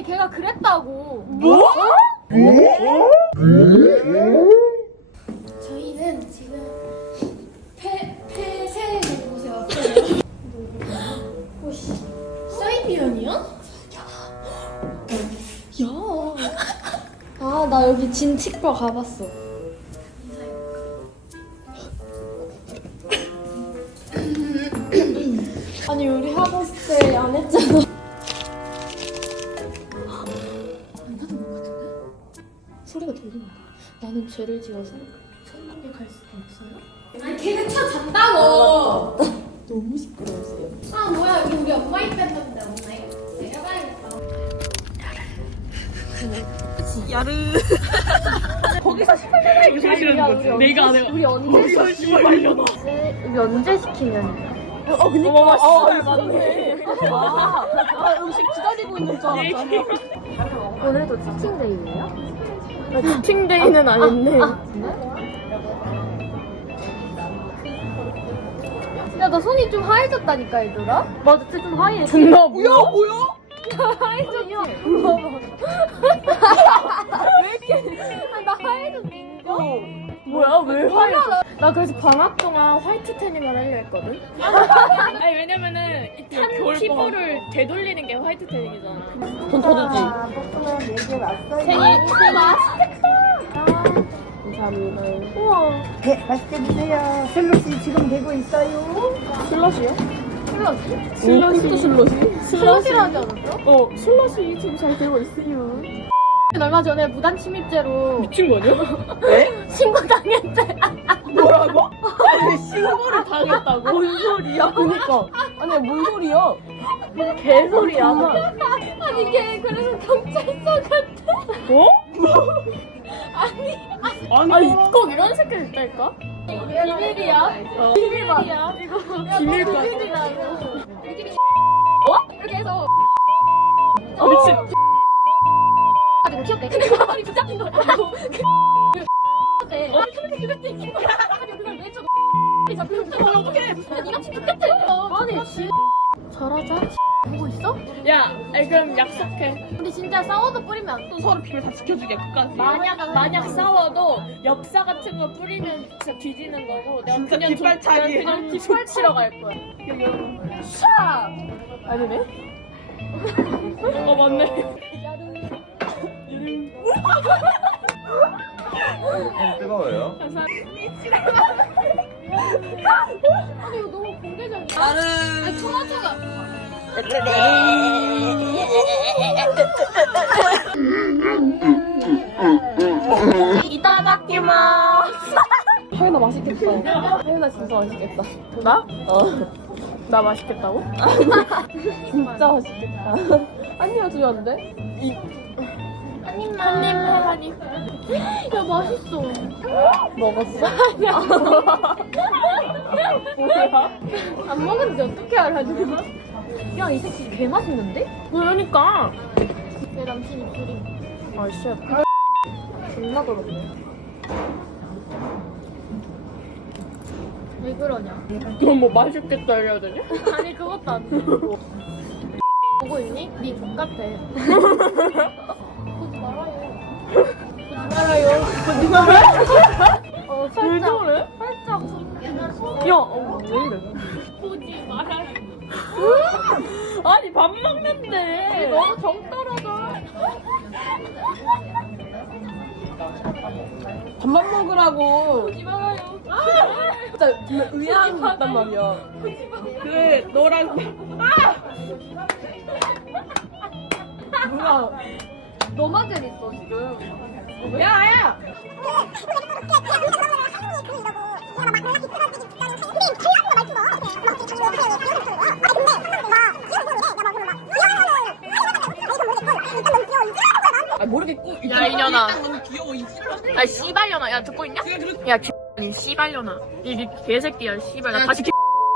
아 걔가 그랬다고 뭐? 어? 네? 네? 네? 네? 네? 저희는 지금 폐쇄된 곳에 요 오씨 네. 어, 사이비언이야? 야아나 여기 진 치과 가봤어 아니 우리 학원 때안 했잖아 나는 죄를 지어서 천국에 갈수 없어요? 아니 걔는 차 잤다고! 너무 시끄러워요 아 뭐야 우리 엄마 있다던데 엄마 내가야겠다야 거기서 18년 할기회 내가 내가 우리 언제 어, 시키면 우리 언제 시키면 어 근데 와 맞네 아 음식 기다리고 있는 줄알아 아, 어, 오늘도 치팅데이에요? 치팅데이는 아닌데. 아, 아, 아. 야, 너 손이 좀 하얘졌다니까, 얘들아? 맞아, 쟤좀 하얘. 존나 뭐야, 뭐야? 뭐야? 하얘졌지? 네 어. 뭐야 왜 화려? 나 그래서 방학 동안 화이트 테닝을 하려 했거든. 아니 왜냐면은 탄 피부를 되돌리는 게 화이트 테닝이잖아돈 터졌지. 아, 뽀뽀야, 생일 축하. 아, 아, 아, 감사합니다. 우와. 네, 맛있게 드세요. 슬러시 지금 되고 있어요. 슬러시요? 슬러시? 오, 슬러시? 슬러시? 슬러시라 하지 않았어? 어, 슬러시 지금 잘 되고 있어요. 얼마 전에 무단 침입죄로 미친 거냐 네? 신고 당했대 뭐라고? 아니, 신고를 당했다고? 뭔 소리야? 그니까 아니 뭔 소리야? 개소리야 나. 아니 걔 그래서 경찰서 갔대 어? 아 뭐? 아니, 아니 꼭 이런 새끼 있까 비밀이야 비밀이비밀까비밀이 비밀 비밀 이렇게 해서 아, 미친 근데 그 발이 붙잡힌 거야. 그 ᄉ 때. 야, 아니, 저러자. 보고 있어? 야, 응. 그럼 약속해. 근데 진짜 싸워도 뿌리면 또 서로 비밀 다 지켜주게 끝까지. 만약 만약 하늘만. 싸워도 역사 같은 거 뿌리면 진짜 뒤지는 거고. 내가 그냥 깃발 차기. 그냥 깃발 치러 갈 거야. 샤. 아니네. 어 맞네. 뜨거워요. 이따다키마스 하연 맛있겠다 하연아 진짜 맛있겠다 나? 어나 청아주가... 나... 맛있겠다고? 진짜 맛있겠다 아니야 중요한데? 이... 한니만 한입만, 한 한입, 한입. 야, 맛있어. 먹었어? <야. 웃음> 안먹었는데 어떻게 알아, 지금? 야, 이 새끼 개 맛있는데? 왜 그러니까. 내 남친 이술이 아, 이 새끼. 존나 더럽네. 왜 그러냐? 너 뭐 맛있겠다 이래야 되냐? 아니, 그것도 안 돼. 뭐. 보고 있니? 니네 X같아. 살짝 왜 그래? 살짝 야왜이래보지 말아 아니 밥 먹는데 너무 정떨어져 밥만 먹으라고 보지 말아요 진짜 의아한 것단 말이야 그래 너랑 아! 누가 너만 재밌어 지금 야야 야. 야이년아야이년아야 듣고 있냐? 야 씨발년아 이 개새끼야 씨발 나 다시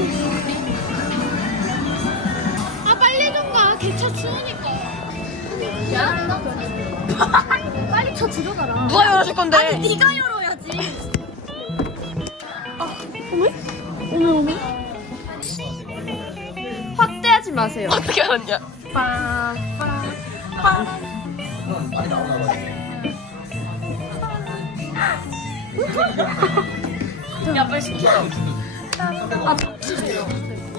아 빨리 개차 추우니까. 야, 빨리 차 들어가라 누가 열어줄 건데 아니 네가 열어야지 아, 어머 어머 어머 확대하지 마세요 어떻게 하냐 빠빠빠 빨리 나오나 봐야 빨리 시켜 啊。啊